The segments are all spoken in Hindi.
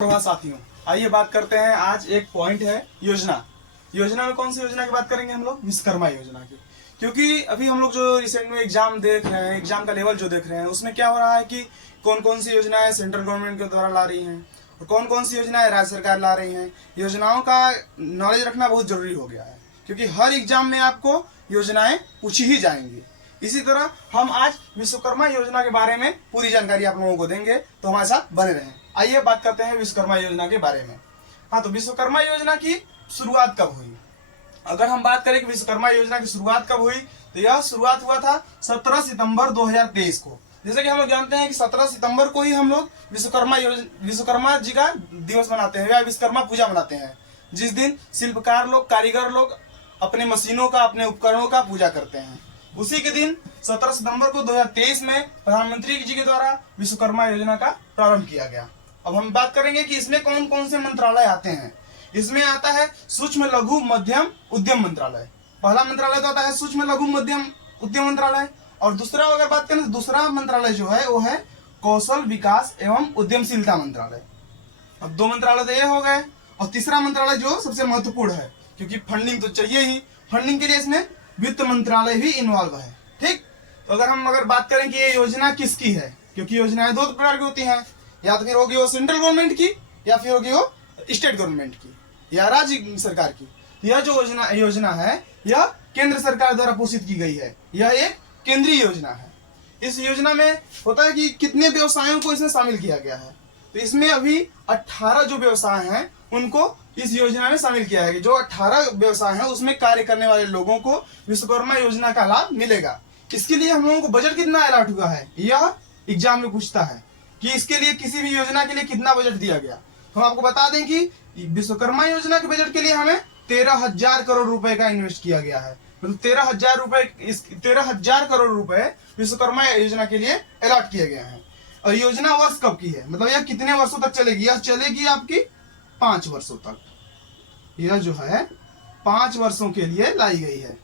प्रभात साथियों, आइए बात करते हैं। आज एक पॉइंट है योजना में कौन सी योजना की बात करेंगे हम लोग? विश्वकर्मा योजना की। क्योंकि अभी हम लोग जो रिसेंट में एग्जाम देख रहे हैं, एग्जाम का लेवल जो देख रहे हैं, उसमें क्या हो रहा है कि कौन कौन सी योजनाएं सेंट्रल गवर्नमेंट के द्वारा ला रही हैं और कौन कौन सी योजनाएं राज्य सरकार ला रही हैं। योजनाओं का नॉलेज रखना बहुत जरूरी हो गया है, क्योंकि हर एग्जाम में आपको योजनाएं पूछी ही जाएंगी। इसी तरह हम आज विश्वकर्मा योजना के बारे में पूरी जानकारी आप लोगों को देंगे, तो हमारे साथ बने रहें। आइए बात करते हैं विश्वकर्मा योजना के बारे में। हाँ, तो विश्वकर्मा योजना की शुरुआत कब हुई? अगर हम बात करें कि विश्वकर्मा योजना की शुरुआत कब हुई, तो यह शुरुआत हुआ था 17 सितंबर 2023 को। जैसे कि हम लोग जानते हैं कि 17 सितंबर को ही हम लोग विश्वकर्मा जी का दिवस मनाते हैं या विश्वकर्मा पूजा मनाते हैं, जिस दिन शिल्पकार लोग, कारीगर लोग अपने मशीनों का, अपने उपकरणों का पूजा करते हैं। उसी के दिन 17 सितंबर को 2023 में प्रधानमंत्री जी के द्वारा विश्वकर्मा योजना का प्रारंभ किया गया। अब हम बात करेंगे कि इसमें कौन कौन से मंत्रालय आते हैं। इसमें आता है सूक्ष्म लघु मध्यम उद्यम मंत्रालय। पहला मंत्रालय तो आता है सूक्ष्म लघु मध्यम उद्यम मंत्रालय, और दूसरा अगर बात करें तो दूसरा मंत्रालय जो है वो है कौशल विकास एवं उद्यमशीलता मंत्रालय। अब दो मंत्रालय तो ये हो गए, और तीसरा मंत्रालय जो सबसे महत्वपूर्ण है, क्योंकि फंडिंग तो चाहिए ही, फंडिंग के लिए इसमें वित्त मंत्रालय भी इन्वॉल्व है। ठीक, तो अगर बात करें कि ये योजना किसकी है, क्योंकि योजनाएं दो प्रकार की होती हैं, या तो फिर होगी वो सेंट्रल गवर्नमेंट की, या फिर होगी वो स्टेट गवर्नमेंट की या राज्य सरकार की। यह जो योजना है यह केंद्र सरकार द्वारा पोषित की गई है। यह एक केंद्रीय योजना है। इस योजना में होता है कि कितने व्यवसायों को इसमें शामिल किया गया है, तो इसमें अभी 18 जो व्यवसाय हैं उनको इस योजना में शामिल किया है। जो 18 व्यवसाय हैं उसमें कार्य करने वाले लोगों को विश्वकर्मा योजना का लाभ मिलेगा। इसके लिए हम लोगों को बजट कितना अलॉट हुआ है, यह एग्जाम में पूछता है कि इसके लिए किसी भी योजना के लिए कितना बजट दिया गया। हम आपको बता दें कि विश्वकर्मा योजना के बजट के लिए हमें 13,000 करोड़ रुपए का इन्वेस्ट किया गया है। मतलब 13,000 करोड़ रुपए विश्वकर्मा योजना के लिए अलॉट किए गए हैं। और योजना वर्ष कब की है, मतलब यह कितने वर्षों तक चलेगी? यह चलेगी आपकी 5 वर्षों तक। यह जो है 5 वर्षों के लिए लाई गई है।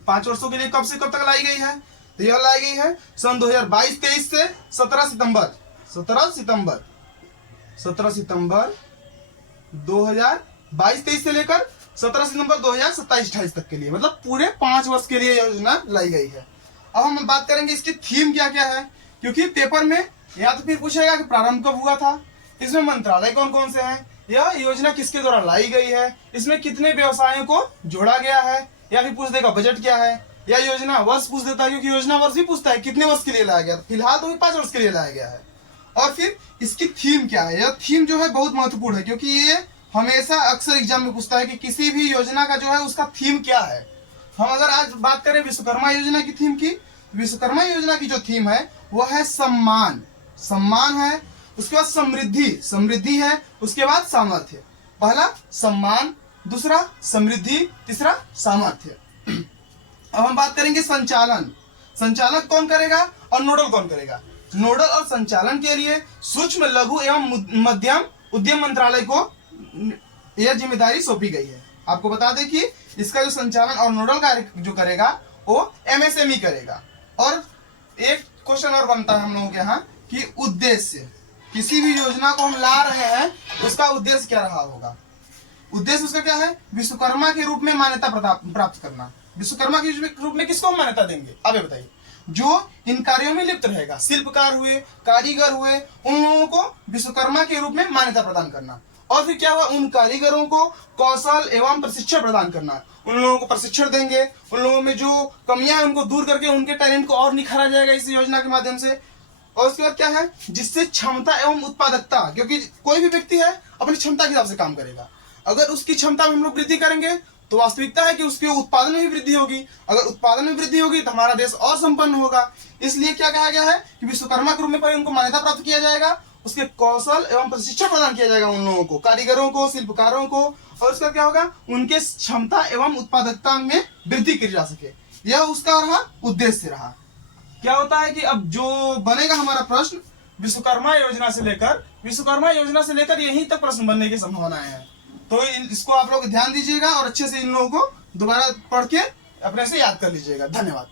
5 वर्षों के लिए कब से कब तक लाई गई है? तो यह लाई गई है सन 2022-23 से 17 सितंबर 2022-23 से लेकर 17 सितंबर 2027-28 तक के लिए, मतलब पूरे 5 वर्ष के लिए योजना लाई गई है। अब हम बात करेंगे इसकी थीम क्या क्या है, क्योंकि पेपर में या तो फिर पूछेगा कि प्रारंभ कब हुआ था, इसमें मंत्रालय कौन कौन से हैं, यह योजना किसके द्वारा लाई गई है, इसमें कितने व्यवसायों को जोड़ा गया है, या फिर पूछ देगा बजट क्या है, या योजना वर्ष पूछ देता है, क्योंकि योजना वर्ष भी पूछता है कितने वर्ष के लिए लाया गया। फिलहाल तो 5 वर्ष के लिए लाया गया है। और फिर इसकी थीम क्या है, यह थीम जो है बहुत महत्वपूर्ण है, क्योंकि ये हमेशा अक्सर एग्जाम में पूछता है कि किसी भी योजना का जो है उसका थीम क्या है। हम अगर आज बात करें विश्वकर्मा योजना की थीम की, विश्वकर्मा योजना की जो थीम है वो है सम्मान है, उसके बाद समृद्धि है, उसके बाद सामर्थ्य। पहला सम्मान, दूसरा समृद्धि, तीसरा सामर्थ्य। अब हम बात करेंगे संचालन कौन करेगा और नोडल कौन करेगा। नोडल और संचालन के लिए सूक्ष्म लघु एवं मध्यम उद्यम मंत्रालय को यह जिम्मेदारी सौंपी गई है। आपको बता दें कि इसका जो संचालन और नोडल कार्य जो करेगा वो एमएसएमई करेगा। और एक क्वेश्चन और बनता है हम लोगों के यहाँ कि उद्देश्य, किसी भी योजना को हम ला रहे हैं उसका उद्देश्य क्या रहा होगा। उद्देश्य उसका क्या है? विश्वकर्मा के रूप में मान्यता प्राप्त करना। विश्वकर्मा के रूप में किसको मान्यता देंगे, अब ये बताइए? जो इन कार्यों में लिप्त रहेगा, शिल्पकार हुए, कारीगर हुए, उन लोगों को विश्वकर्मा के रूप में मान्यता प्रदान करना। और फिर क्या हुआ, उन कारीगरों को कौशल एवं प्रशिक्षण प्रदान करना। उन लोगों को प्रशिक्षण देंगे, उन लोगों में जो कमियां हैं उनको दूर करके उनके टैलेंट को और निखारा जाएगा इस योजना के माध्यम से। और उसके बाद क्या है, जिससे क्षमता एवं उत्पादकता, क्योंकि कोई भी व्यक्ति है अपनी क्षमता के हिसाब से काम करेगा। अगर उसकी क्षमता में हम लोग वृद्धि करेंगे तो वास्तविकता है कि उसके उत्पादन में भी वृद्धि होगी। अगर उत्पादन में वृद्धि होगी तो हमारा देश और संपन्न होगा। इसलिए क्या कहा गया है कि विश्वकर्मा के रूप में पहले उनको मान्यता प्राप्त किया जाएगा, उसके कौशल एवं प्रशिक्षण प्रदान किया जाएगा उन लोगों को, कारीगरों को, शिल्पकारों को। और उसका क्या होगा, उनके क्षमता एवं उत्पादकता में वृद्धि की जा सके। यह उसका रहा उद्देश्य रहा। क्या होता है कि अब जो बनेगा हमारा प्रश्न विश्वकर्मा योजना से लेकर यहीं तक प्रश्न बनने की संभावनाएं हैं। तो इसको आप लोग ध्यान दीजिएगा और अच्छे से इन लोगों को दोबारा पढ़ के अपने से याद कर लीजिएगा। धन्यवाद।